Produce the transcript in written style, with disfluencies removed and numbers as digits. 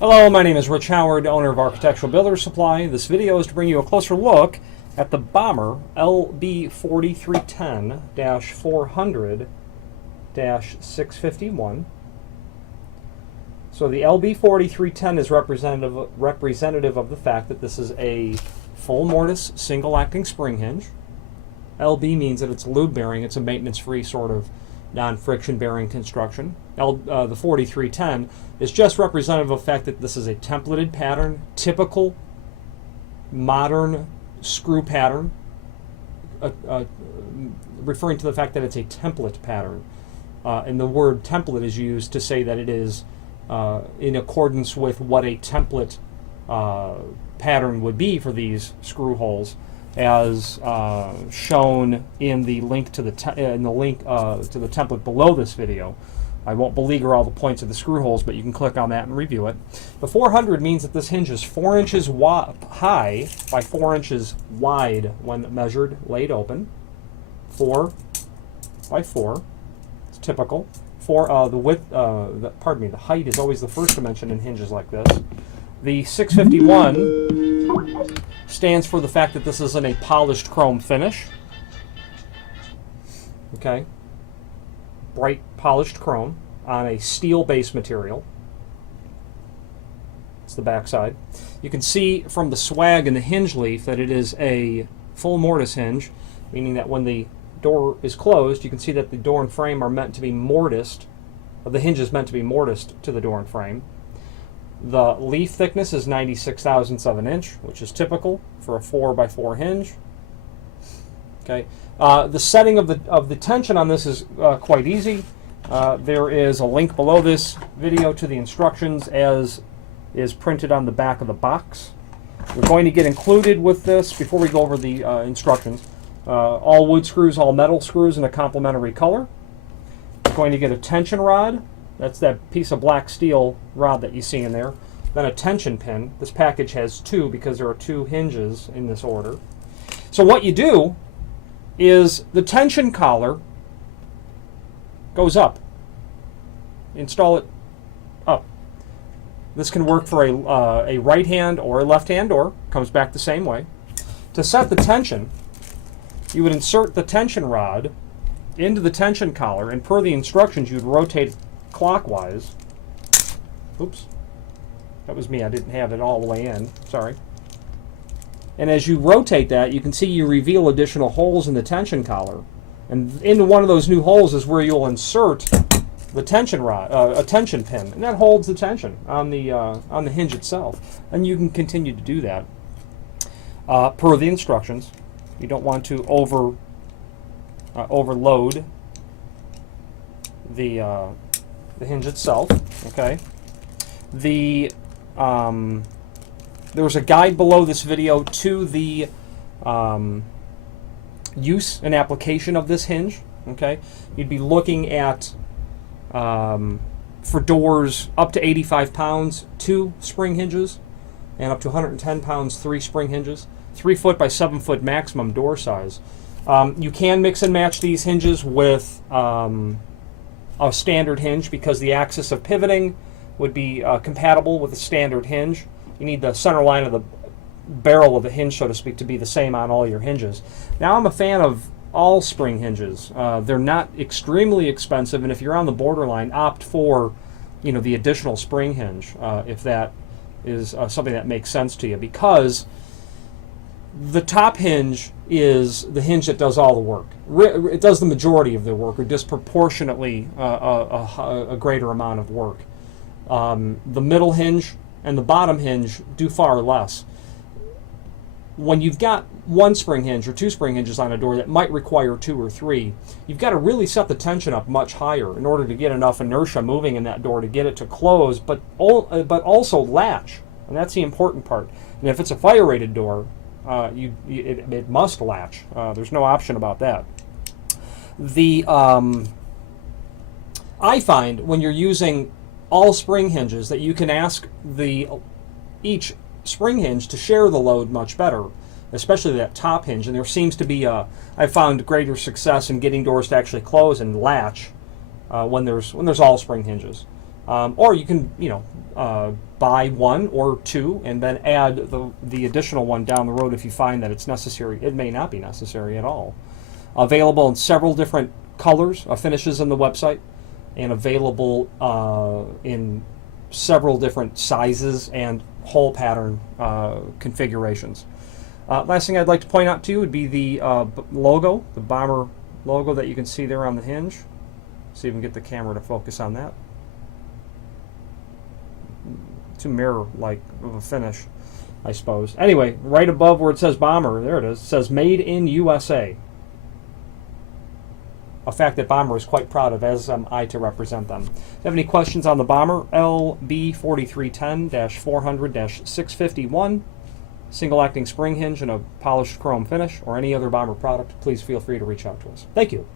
Hello, my name is Rich Howard, owner of Architectural Builders Supply. This video is to bring you a closer look at the Bommer LB4310-400-651. So the LB4310 is representative of the fact that this is a full mortise single acting spring hinge. LB means that it's lube bearing. It's a maintenance-free sort of non-friction bearing construction. The 4310 is just representative of the fact that this is a templated pattern, typical modern screw pattern, referring to the fact that it's a template pattern. And the word template is used to say that it is in accordance with what a template pattern would be for these screw holes, as shown in the link to the template below this video. I won't beleaguer all the points of the screw holes, but you can click on that and review it. The 400 means that this hinge is 4 inches high by 4 inches wide when measured, laid open. 4 by 4. It's typical. The width, the height is always the first dimension in hinges like this. The 651 stands for the fact that this is in a polished chrome finish. Okay. Bright polished chrome on a steel base material. It's the back side. You can see from the swag and the hinge leaf that it is a full mortise hinge, meaning that when the door is closed, you can see that the door and frame are meant to be mortised. The hinge is meant to be mortised to the door and frame. The leaf thickness is 96 thousandths of an inch, which is typical for a 4x4 hinge. Okay. The setting of the tension on this is quite easy. There is a link below this video to the instructions as is printed on the back of the box. We're going to get included with this, before we go over the instructions, all wood screws, all metal screws in a complementary color. We're going to get a tension rod. That's that piece of black steel rod that you see in there. Then a tension pin. This package has 2 because there are 2 hinges in this order. So what you do is the tension collar goes up. Install it up. This can work for a right hand or a left hand door. Comes back the same way. To set the tension, you would insert the tension rod into the tension collar, and per the instructions, you'd rotate it clockwise. Oops, that was me. I didn't have it all the way in. Sorry. And as you rotate that, you can see you reveal additional holes in the tension collar. And into one of those new holes is where you'll insert the tension rod, a tension pin, and that holds the tension on the hinge itself. And you can continue to do that per the instructions. You don't want to overload the hinge itself. Okay. There's a guide below this video to the use and application of this hinge. Okay, you'd be looking at for doors up to 85 pounds, 2 spring hinges, and up to 110 pounds, 3 spring hinges. 3 foot by 7 foot maximum door size. You can mix and match these hinges with a standard hinge because the axis of pivoting would be compatible with a standard hinge. You need the center line of the barrel of the hinge, so to speak, to be the same on all your hinges. Now, I'm a fan of all spring hinges. They're not extremely expensive, and if you're on the borderline, opt for, the additional spring hinge if that is something that makes sense to you, because the top hinge is the hinge that does all the work. It does the majority of the work, or disproportionately a greater amount of work. The middle hinge and the bottom hinge do far less. When you've got 1 spring hinge or 2 spring hinges on a door that might require 2 or 3, you've got to really set the tension up much higher in order to get enough inertia moving in that door to get it to close, but also latch, and that's the important part. And if it's a fire-rated door, it must latch. There's no option about that. I find when you're using all spring hinges that you can ask each spring hinge to share the load much better, especially that top hinge. And there seems to be I've found greater success in getting doors to actually close and latch when there's all spring hinges. Or you can buy one or two and then add the additional one down the road if you find that it's necessary. It may not be necessary at all. Available in several different colors, finishes on the website, and available in several different sizes and hole pattern configurations. Last thing I'd like to point out to you would be the logo, the Bommer logo that you can see there on the hinge. See if we can get the camera to focus on that. Too mirror-like of a finish, I suppose. Anyway, right above where it says Bommer, there it is. It says Made in USA. A fact that Bommer is quite proud of, as am I to represent them. If you have any questions on the Bommer LB4310-400-651, single acting spring hinge and a polished chrome finish, or any other Bommer product, please feel free to reach out to us. Thank you.